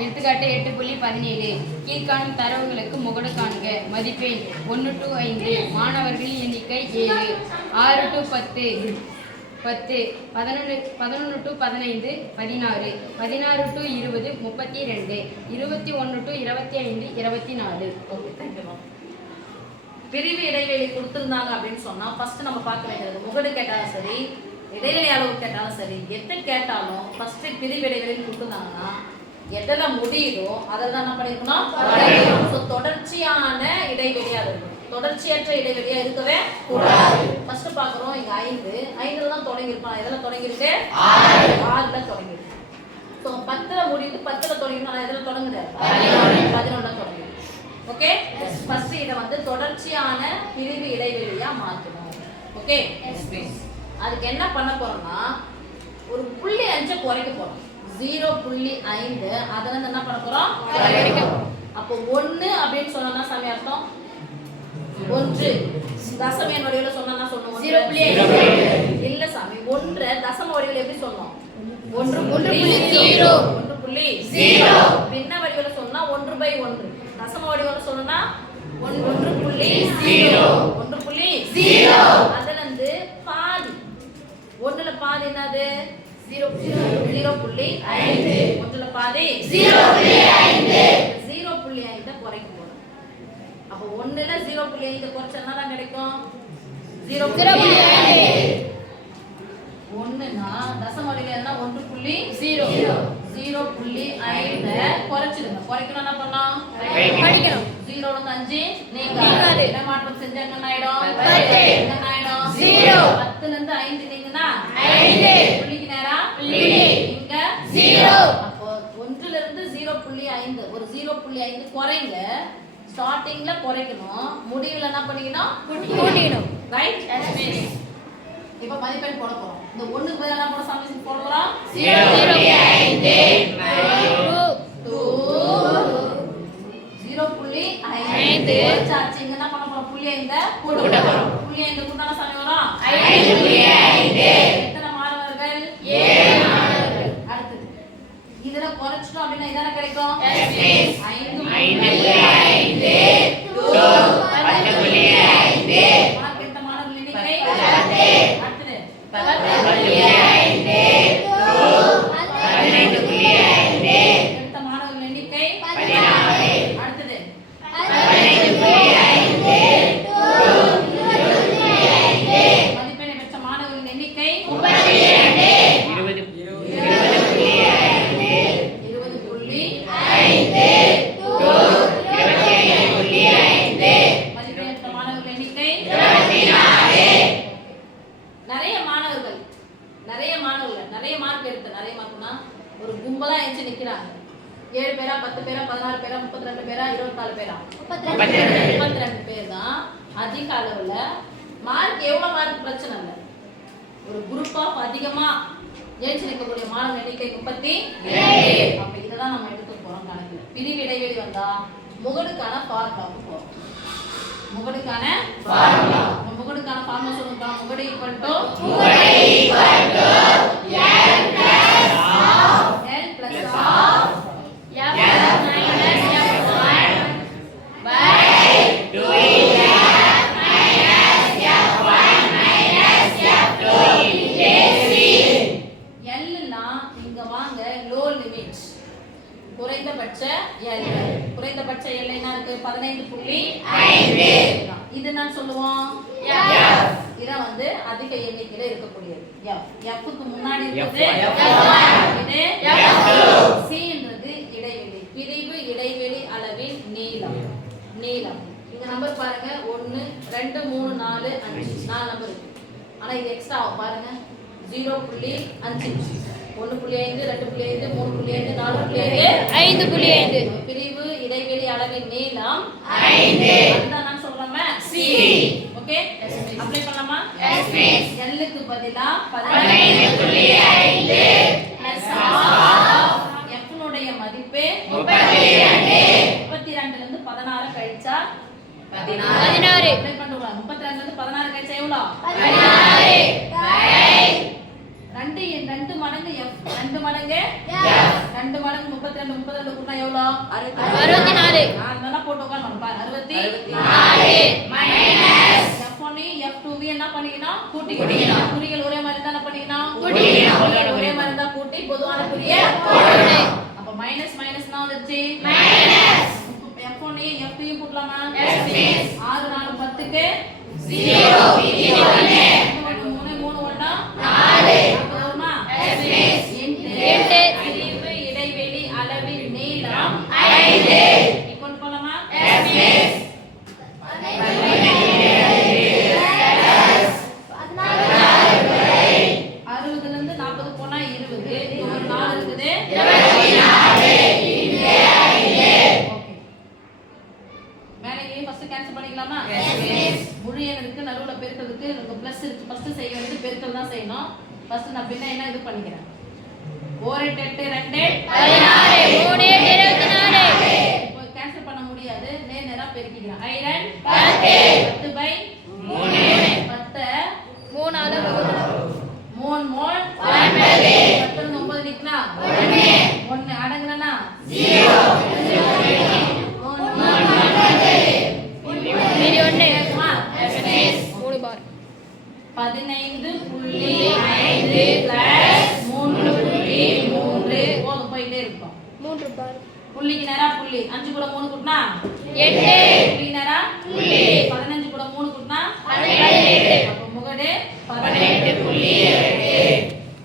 எடுத்துக்காட்டு எட்டு புள்ளி பதினேழு. கீழ்காணும் தரவுகளுக்கு முகடு காண்க மதிப்பெண் ஒன்று டு ஐந்து. மாணவர்களின் எண்ணிக்கை ஏழு. ஆறு டு பத்து. பத்து. பதினொன்று பதினொன்று டு பதினைந்து பதினாறு. பதினாறு டு இருபது முப்பத்தி ரெண்டு இருபத்தி ஒன்று டு இருபத்தி ஐந்து இருபத்தி நாலு. ஓகே தேங்க்யூ மேம் பிரிவு இடைவெளி கொடுத்துருந்தாங்க அப்படின்னு சொன்னால் ஃபஸ்ட்டு நம்ம பார்க்க வேண்டியது முகடு கேட்டாலும் சரி இடைவெளி அளவு கேட்டாலும் சரி எது கேட்டாலும் ஃபஸ்ட்டு பிரிவு இடைவெளின்னு கொடுத்துருந்தாங்கன்னா எதில் முடியுதோ அதில் தான் என்ன பண்ணிருக்கணும்? ஸோ தொடர்ச்சியான இடைவெளியா இருக்கும் தொடர்ச்சியற்ற இடைவெளியா இருக்கவே கூடாது. ஃபர்ஸ்ட் பார்க்குறோம் இங்க ஐந்து. ஐந்துல தான் தொடங்கி இருப்பான் எதில் தொடங்கியிருக்கு? ஆறுல தொடங்கியிருக்கு. ஸோ பத்துல முடியுது பத்துல ஆனால் எதில் தொடங்குது பதினொன்றுல தொடங்குது ஓகே ஃபர்ஸ்ட் இதை வந்து தொடர்ச்சியான பிரிவு இடைவெளியா மாற்றணும். ஓகே அதுக்கு என்ன பண்ண போறோம்னா ஒரு புள்ளி அஞ்சை குறைக்க போறோம். ஜீரோ புள்ளி ஐந்து. அதுல இருந்து என்ன பண்ண போறோம்? அப்போ ஒண்ணு அப்படின்னு சொன்னா சாமி அர்த்தம்? ஒன்று. தசம எண் வடிவில சொன்னா சொல்லுவோம். Zero புள்ளி இல்ல சாமி ஒன்று. தசம வடிவில எப்படி சொல்லணும் ஒன்று ஒன்று புள்ளி ஜீரோ. ஒன்று புள்ளி Zero. பின்ன வடிவில சொன்னா ஒன்று பை ஒன்று. தசம வடிவில சொன்னா ஒன்று ஒன்று புள்ளி Zero. ஒன்று புள்ளி Zero. அதுல இருந்து பாதி. ஒண்ணுல பாதி என்னது? ஜீரோ ஜீரோ புள்ளி ஐந்து. ஒன்றுல பாதி. ஜீரோ புள்ளி ஐந்து. ஜீரோ புள்ளி ஐந்தை அப்போ ஒண்ணுல ஜீரோ புள்ளி ஐந்து குறைச்சா தான் கிடைக்கும்? ஜீரோ ஜீரோ புள்ளி என்ன ஒன்று புள்ளி? ஜீரோ. ஜீரோ. புள்ளி ஐந்து குறைச்சிடுங்க. குறைக்கணும் என்ன பண்ணலாம்? படிக்கணும். இருந்து அஞ்சு. நீங்காது. என்ன மாற்றம் செஞ்சா என்ன ஆயிடும். என்ன. பத்துல இருந்து ஐந்து நீங்கன்னா ஐந்து. நேரா. இங்க Zero. அப்போ ஒன்றுல இருந்து ஜீரோ புள்ளி ஐந்து. ஒரு ஜீரோ புள்ளி ஐந்து குறைங்க. ஸ்டார்டிங்ல குறைக்கணும். முடிவுல என்ன பண்ணிக்கணும்? கூட்டிக்கணும். ரைட் இப்போ மதிப்பெண் போட போறோம். இந்த ஒண்ணுக்கு பதிலா என்ன போட சமயம் போட போறோம்? ஜீரோ புள்ளி ஐந்து. ஜீரோ. சாச்சு இங்க என்ன பண்ண போறோம்? புள்ளி ஐந்து புள்ளி ஐந்து கூட்டினா சமயம் வரும். ஐந்து புள்ளி ஐந்து. அடுத்தது. இதுல குறைச்சிட்டோம் அப்படின்னா இதான கிடைக்கும். ஐந்து ஐந்து புள்ளி ஐந்து பத்து புள்ளி ஐந்து மார்க் எத்த மாணவர்கள் எண்ணிக்கை பத்து. அடுத்தது பத்து புள்ளி ஐந்து பதினைந்து புள்ளி ஐந்து எடுத்த மாணவர்கள் எண்ணிக்கை பதினாறு அடுத்தது பதினைந்து புள்ளி ஐந்து மதிப்பெண்ணை பெற்ற மாணவர்கள் எண்ணிக்கை முப்பத்தி இரண்டு இருபது இருபது புள்ளி ஐந்து இருபது புள்ளி ஐந்து இருபத்தி ஐந்து புள்ளி ஐந்து மதிப்பெண் பெற்ற மாணவர்கள் எண்ணிக்கை இருபத்தி நாலு நிறைய மாணவர்கள் நிறைய மாணவர்கள் நிறைய மார்க் எடுத்து நிறைய மார்க்னா ஒரு கும்பலா எஞ்சி நிக்கிறாங்க. ஏழு பேரா பத்து பேரா பதினாறு பேரா முப்பத்தி ரெண்டு பேரா இருபத்தி நாலு பேரா? முப்பத்தி ரெண்டு. முப்பத்தி ரெண்டு பேர் தான் அதிக அளவுல மார்க் எவ்வளவு மார்க் பிரச்சனை இல்லை. ஒரு குரூப் ஆஃப் அதிகமா ஜெயிச்சு நிற்கக்கூடிய மாணவ எண்ணிக்கை முப்பத்தி இரண்டு. அப்ப இதைதான் நம்ம எடுத்து போறோம் கணக்கு பிரிவு இடைவெளி வந்தா முகடுக்கான ஃபார்முலாவுக்கு போறோம். முகடுக்கான முகடுக்கான ஃபார்முலா சொல்லுங்க முகடு ஈக்குவல் டு முகடு equal to L plus L plus F half F minus F1 by 2 F minus F1 minus F2 into C. L னா இங்க வாங்க லோ குறைந்தபட்ச எல் குறைந்தபட்ச எல் இருக்கு பதினைந்து புள்ளி ஐந்து. இது நான் சொல்லுவோம் F. இத வந்து அதிக எண்ணிக்கையில இருக்கக்கூடியது எஃப் எஃப்க்கு முன்னாடி F1. இருக்குது F1. இது F2. சின்றது இடைவெளி பிரிவு இடைவெளி அளவின் நீளம் நீளம் இங்க நம்பர் பாருங்க ஒன்னு ரெண்டு மூணு நாலு அஞ்சு நாலு நம்பர் இருக்கு ஆனா இது எக்ஸ்ட்ரா பாருங்க ஜீரோ புள்ளி அஞ்சு ஒன்னு புள்ளி ஐந்து ரெண்டு புள்ளி ஐந்து மூணு புள்ளி ஐந்து நாலு புள்ளி ஐந்து ஐந்து புள்ளி ஐந்து. பிரிவு இடைவெளி அளவின் நீளம் ஐந்து. அதுதான் நான் சொல்றேன் சி C. ஓகே அப்ளை பண்ணலாமா? Yes, miss. எல்லுக்கு பதிலா பதினைந்து புள்ளி ஐந்து. பிளஸ் எஃப்னுடைய மதிப்பு முப்பத்தி இரண்டு. முப்பத்தி ரெண்டுல இருந்து பதினாறு கழிச்சா பதினாறு. அப்ளை பண்ணுவாங்க முப்பத்தி ரெண்டுல இருந்து கழிச்சா எவ்வளோ? பதினாறு. by ரெண்டு ரெண்டு மடங்கு எஃப் ரெண்டு மடங்கு ரெண்டு மடங்கு முப்பத்தி ரெண்டு முப்பத்தி ரெண்டு கூட்டினா எவ்வளோ? அறுபத்தி நாலு. அதெல்லாம் போட்டு உட்காந்து பாரு. அறுபத்தி எஃப் ஒன்னு எஃப் டூ என்ன பண்ணிக்கணும் கூட்டி. குடிக்கணும் குறிகள் ஒரே மாதிரி தான் பண்ணிக்கணும் குறிகள் ஒரே மாதிரி தான் கூட்டி பொதுவான. குறிய அப்ப மைனஸ் மைனஸ் வந்துருச்சு. எஃப் ஒன்னு எஃப் டூ கூட்டலாமா? ஆறு நாலு பத்துக்கு மூணு முழு எண் இருக்கு நடுவுல பெருக்கிறதுக்கு உங்களுக்கு பிளஸ் இருக்கு. ஃபர்ஸ்ட் செய்ய வேண்டியது பெருக்கல் தான் செய்யணும். ஃபர்ஸ்ட் நான் பின்ன என்ன இது பண்ணிக்கிறேன்? ஓர் எட்டு எட்டு ரெண்டு கேன்சல் பண்ண முடியாது. நேர் நேரா பெருக்கிக்கிறேன். ஐரன். பத்து. பத்து பை இருக்கும் மூன்று பார். புள்ளிக்கு நேரா புள்ளி. அஞ்சு கூட மூணு கூட்டினா எட்டு. புள்ளி நேரா பதினஞ்சு கூட மூணு கூட்டினா அப்ப முகடு பதினெட்டு.